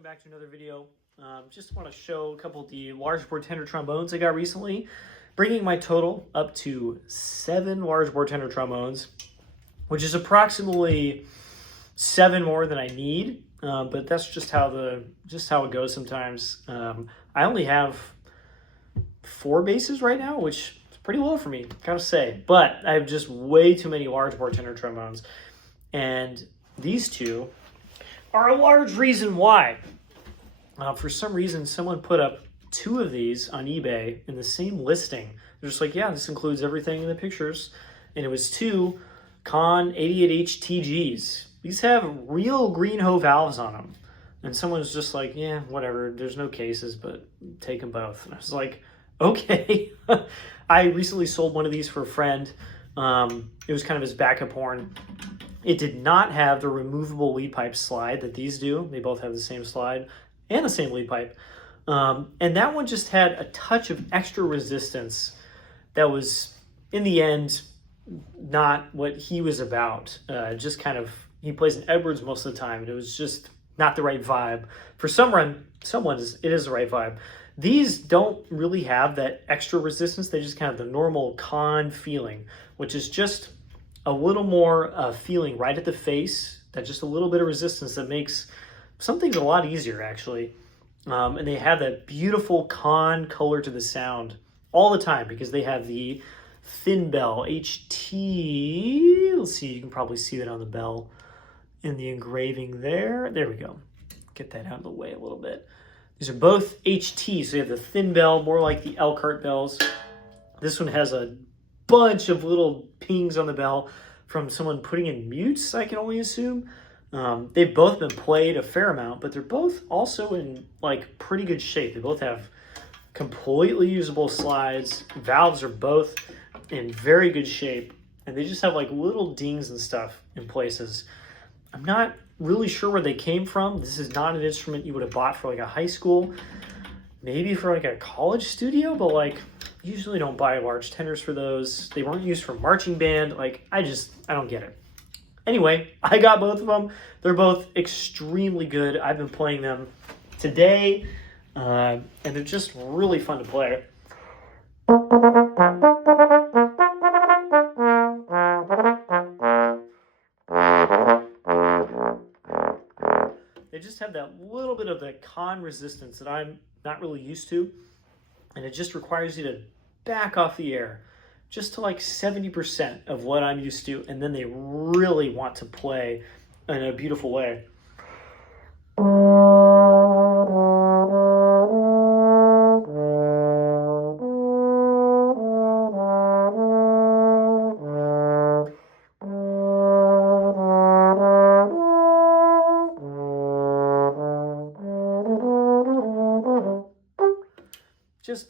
welcome back to another video. Just want to show a couple of the large bore tenor trombones I got recently, bringing my total up to 7 large bore tenor trombones, which is approximately 7 more than I need. But that's just how it goes sometimes. I only have 4 basses right now, which is pretty low for me, gotta say. But I have just way too many large bore tenor trombones, and these two are a large reason why. For some reason, someone put up 2 of these on eBay in the same listing. They're just like, yeah, this includes everything in the pictures. And it was 2 Con 88H TGs. These have real Greenhoes valves on them. And someone's just like, yeah, whatever, there's no cases, but take them both. And I was like, okay. I recently sold one of these for a friend. It was kind of his backup horn. It did not have the removable lead pipe slide that these do. They both have the same slide and the same lead pipe. And that one just had a touch of extra resistance that was, in the end, not what he was about. Just kind of, he plays in Edwards most of the time, and it was just not the right vibe. For someone, it is the right vibe. These don't really have that extra resistance. They just kind of the normal con feeling, which is just a little more feeling right at the face, that just a little bit of resistance that makes some things a lot easier, actually. And they have that beautiful con color to the sound all the time because they have the thin bell HT. Let's see, you can probably see that on the bell in the engraving there. There we go. Get that out of the way a little bit. These are both HT, so you have the thin bell, more like the Elkhart bells. This one has a bunch of little pings on the bell from someone putting in mutes, I can only assume. They've both been played a fair amount, but they're both also in like pretty good shape. They both have completely usable slides. Valves are both in very good shape, and they just have like little dings and stuff in places. I'm not really sure where they came from. This is not an instrument you would have bought for like a high school, maybe for like a college studio, but like usually don't buy large tenors for those. They weren't used for marching band. Like, I don't get it. Anyway, I got both of them. They're both extremely good. I've been playing them today, and they're just really fun to play. They just have that little bit of the con resistance that I'm not really used to. And it just requires you to back off the air just to like 70% of what I'm used to. And then they really want to play in a beautiful way.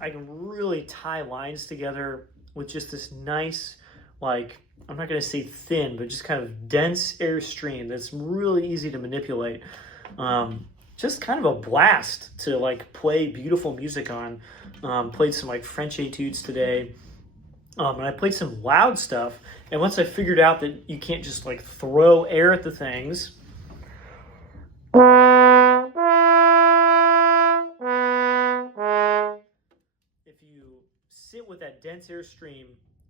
I can really tie lines together with just this nice, like, I'm not going to say thin, but just kind of dense airstream that's really easy to manipulate. Just kind of a blast to like play beautiful music on. Played some like French etudes today. And I played some loud stuff. And once I figured out that you can't just like throw air at the things, sit with that dense airstream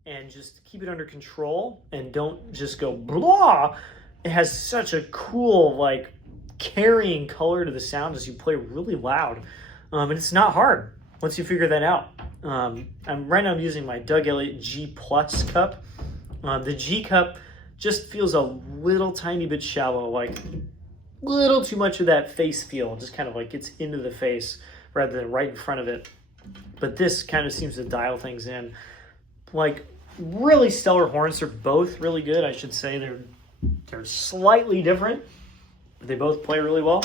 and just keep it under control and don't just go blah. It has such a cool, like, carrying color to the sound as you play really loud. And it's not hard once you figure that out. Right now I'm using my Doug Elliott G Plus cup. The G cup just feels a little tiny bit shallow, like little too much of that face feel, just kind of like gets into the face rather than right in front of it. But this kind of seems to dial things in. Like, really stellar horns. They're both really good. I should say they're slightly different. They both play really well.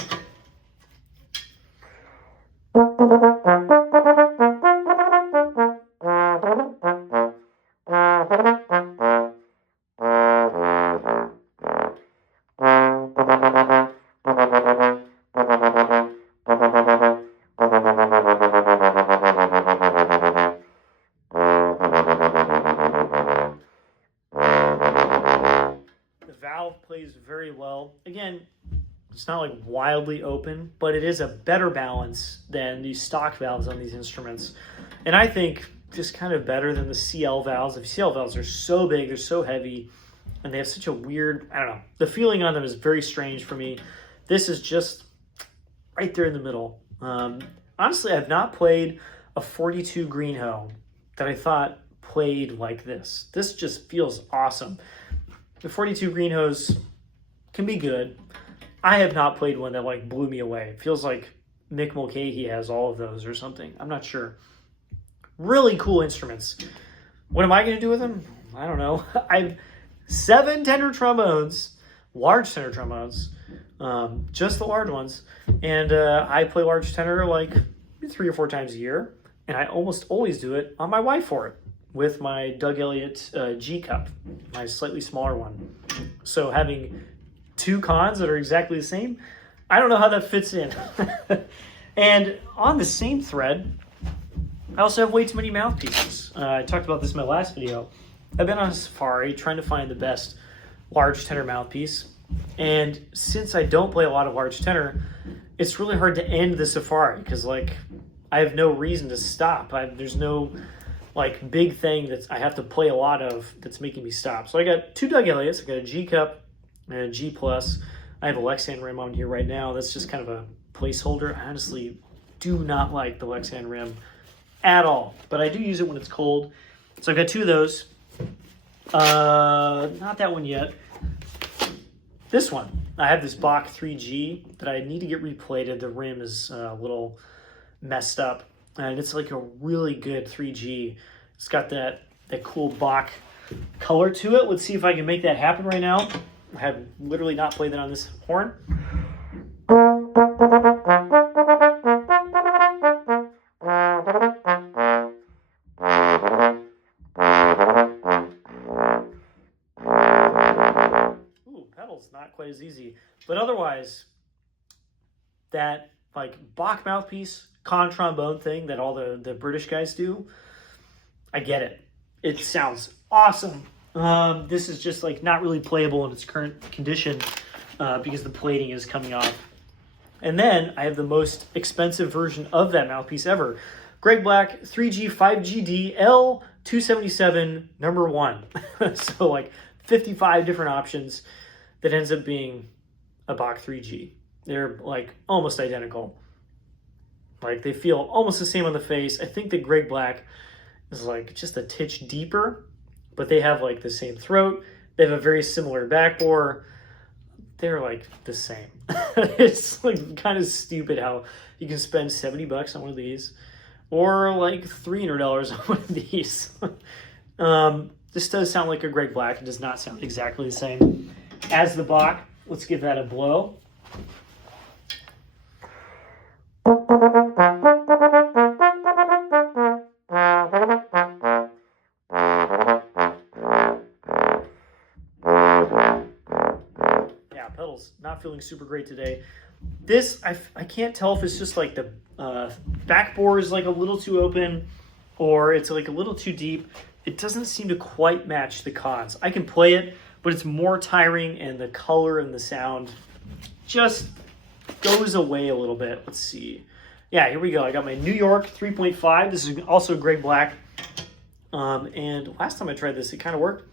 Plays very well. Again, It's not like wildly open, but it is a better balance than the stock valves on these instruments. And I think just kind of better than the CL valves. The CL valves are so big, they're so heavy, and they have such a weird, I don't know, the feeling on them is very strange for me. This is just right there in the middle. Honestly, I've not played a 42 Greenhoes that I thought played like this. This just feels awesome. The 42 Greenhoes can be good. I have not played one that like blew me away. It feels like Mick Mulcahy has all of those or something. I'm not sure. Really cool instruments. What am I going to do with them? I don't know. I've 7 tenor trombones, large tenor trombones, just the large ones. And I play large tenor like 3 or 4 times a year. And I almost always do it on my Y-Fort with my Doug Elliott G cup, my slightly smaller one. So having 2 cons that are exactly the same, I don't know how that fits in. And on the same thread, I also have way too many mouthpieces. I talked about this in my last video. I've been on a safari trying to find the best large tenor mouthpiece. And since I don't play a lot of large tenor, it's really hard to end the safari because like I have no reason to stop. There's no like big thing that I have to play a lot of that's making me stop. So I got 2 Doug Elliott's. I got a G cup and a G plus. I have a Lexan rim on here right now. That's just kind of a placeholder. I honestly do not like the Lexan rim at all, but I do use it when it's cold. So I've got 2 of those. Not that one yet. This one. I have this Bach 3G that I need to get replated. The rim is a little messed up, and it's like a really good 3G. It's got that cool Bach color to it. Let's see if I can make that happen right now. I have literally not played that on this horn. Not quite as easy, but otherwise that like Bach mouthpiece con trombone thing that all the British guys do, I get it. It sounds awesome. This is just like not really playable in its current condition because the plating is coming off. And then I have the most expensive version of that mouthpiece ever, Greg Black 3G 5GD L277 number 1. So like 55 different options. That ends up being a Bach 3G. They're like almost identical. Like they feel almost the same on the face. I think the Greg Black is like just a titch deeper, but they have like the same throat. They have a very similar backbore. They're like the same. It's like kind of stupid how you can spend $70 on one of these or like $300 on one of these. This does sound like a Greg Black. It does not sound exactly the same as the Bach. Let's give that a blow. Yeah, pedals not feeling super great today. This, I can't tell if it's just like the back bore is like a little too open or it's like a little too deep. It doesn't seem to quite match the cons. I can play it, but it's more tiring and the color and the sound just goes away a little bit. Let's see. Yeah, here we go. I got my New York 3.5. This is also Greg Black. And last time I tried this, it kind of worked.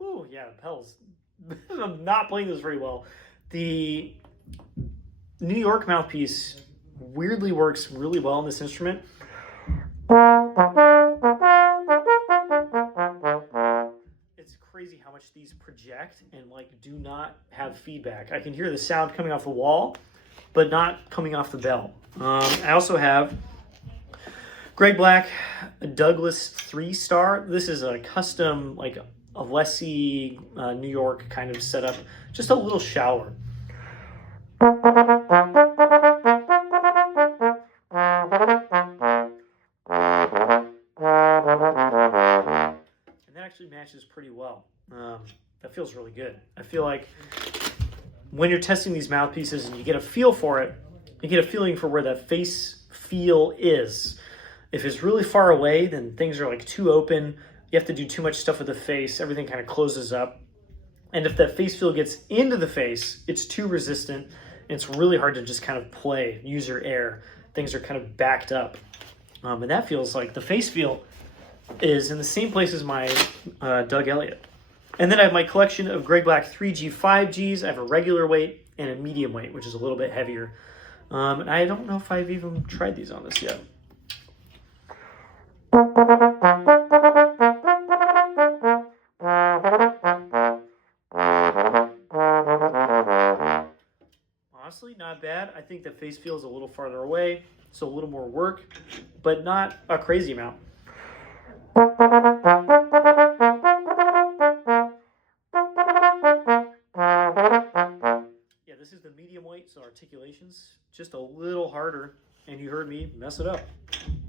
Ooh, yeah, the pedals. I'm not playing this very well. The New York mouthpiece weirdly works really well on this instrument. It's crazy how much these project and like do not have feedback. I can hear the sound coming off the wall, but not coming off the bell. I also have Greg Black, a Douglas 3-star. This is a custom, like a Lessie New York kind of setup. Just a little shower. And that actually matches pretty well. That feels really good. I feel like when you're testing these mouthpieces and you get a feel for it, you get a feeling for where that face feel is. If it's really far away, then things are like too open. You have to do too much stuff with the face. Everything kind of closes up. And if that face feel gets into the face, it's too resistant. And it's really hard to just kind of play, use your air. Things are kind of backed up. And that feels like the face feel is in the same place as my Doug Elliott. And then I have my collection of Greg Black 3G, 5Gs. I have a regular weight and a medium weight, which is a little bit heavier. And I don't know if I've even tried these on this yet. Honestly, not bad. I think the face feels a little farther away, so a little more work, but not a crazy amount. Yeah, this is the medium weight, so articulation's just a little harder, and you heard me mess it up.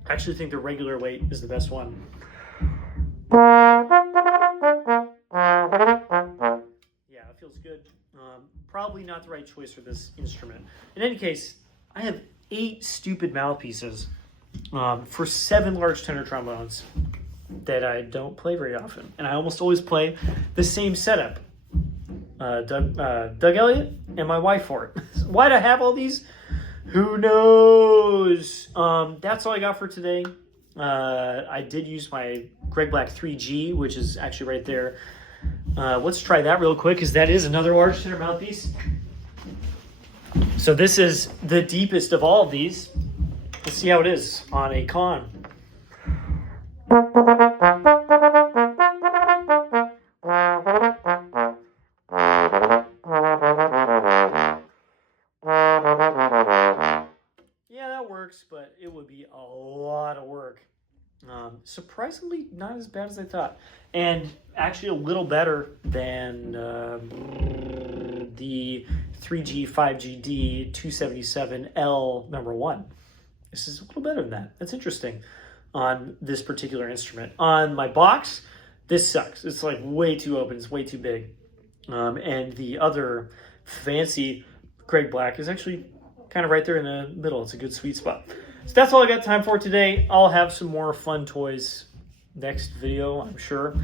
I actually think the regular weight is the best one. Yeah, it feels good. Probably not the right choice for this instrument. In any case, I have 8 stupid mouthpieces for 7 large tenor trombones that I don't play very often. And I almost always play the same setup. Doug Elliott and my wife for it. Why'd I have all these? Who knows? That's all I got for today. I did use my Greg Black 3G, which is actually right there. Let's try that real quick, because that is another large tenor mouthpiece. So this is the deepest of all of these. Let's see how it is on a con. Yeah, that works, but it would be a lot of work. Surprisingly not as bad as I thought, and actually a little better than the 3G 5GD 277L number 1. This is a little better than that. That's interesting on this particular instrument. On my box, this sucks. It's like way too open. It's way too big. And the other fancy Greg Black is actually kind of right there in the middle. It's a good sweet spot. So that's all I got time for today. I'll have some more fun toys next video, I'm sure.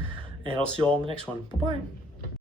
And I'll see you all in the next one. Bye-bye.